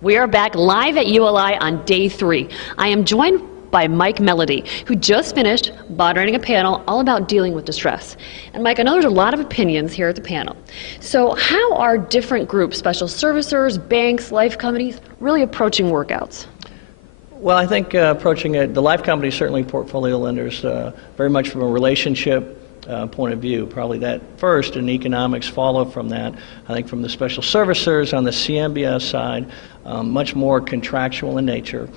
We are back live at ULI on day 3. I am joined by Mike Melody, who just finished moderating a panel all about dealing with distress. And Mike, I know there's a lot of opinions here at the panel. So how are different groups, special servicers, banks, life companies, really approaching workouts? Well, I think approaching it, the life companies, certainly portfolio lenders, very much from a relationship point of view. Probably that first, and economics follow from that. I think from the special servicers on the CMBS side, much more contractual in nature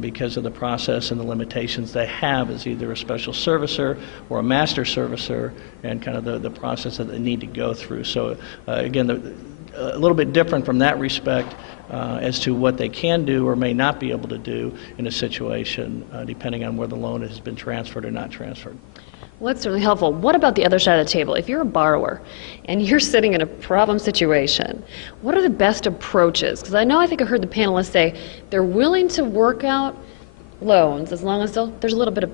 because of the process and the limitations they have as either a special servicer or a master servicer and kind of the process that they need to go through. So again, a little bit different from that respect as to what they can do or may not be able to do in a situation depending on where the loan has been transferred or not transferred. Well, that's certainly helpful. What about the other side of the table? If you're a borrower and you're sitting in a problem situation, what are the best approaches? Because I think I heard the panelists say they're willing to work out loans as long as there's a little bit of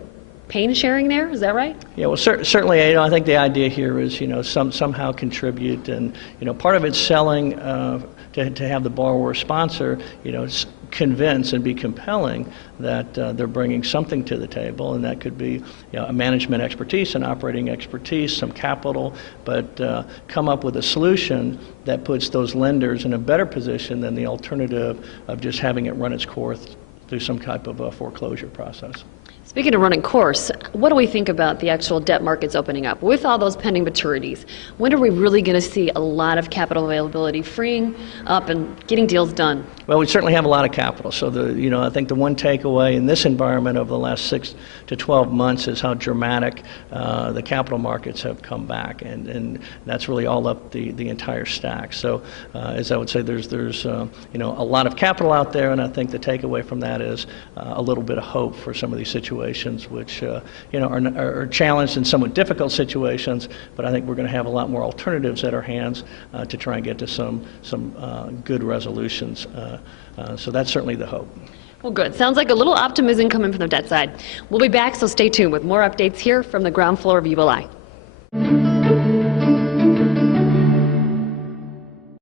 pain sharing there. Is that right? Yeah, well, certainly, I think the idea here is, somehow contribute, and, part of it's selling to have the borrower sponsor, convince and be compelling that they're bringing something to the table, and that could be a management expertise, an operating expertise, some capital, but come up with a solution that puts those lenders in a better position than the alternative of just having it run its course through some type of a foreclosure process. Speaking of running course, what do we think about the actual debt markets opening up? With all those pending maturities, when are we really going to see a lot of capital availability freeing up and getting deals done? Well, we certainly have a lot of capital. So I think the one takeaway in this environment over the last 6 to 12 months is how dramatic the capital markets have come back, and that's really all up the entire stack. So as I would say, there's a lot of capital out there, and I think the takeaway from that is a little bit of hope for some of these situations which are challenged in somewhat difficult situations, but I think we're going to have a lot more alternatives at our hands to try and get to some good resolutions. So that's certainly the hope. Well, good. Sounds like a little optimism coming from the debt side. We'll be back, so stay tuned with more updates here from the ground floor of ULI.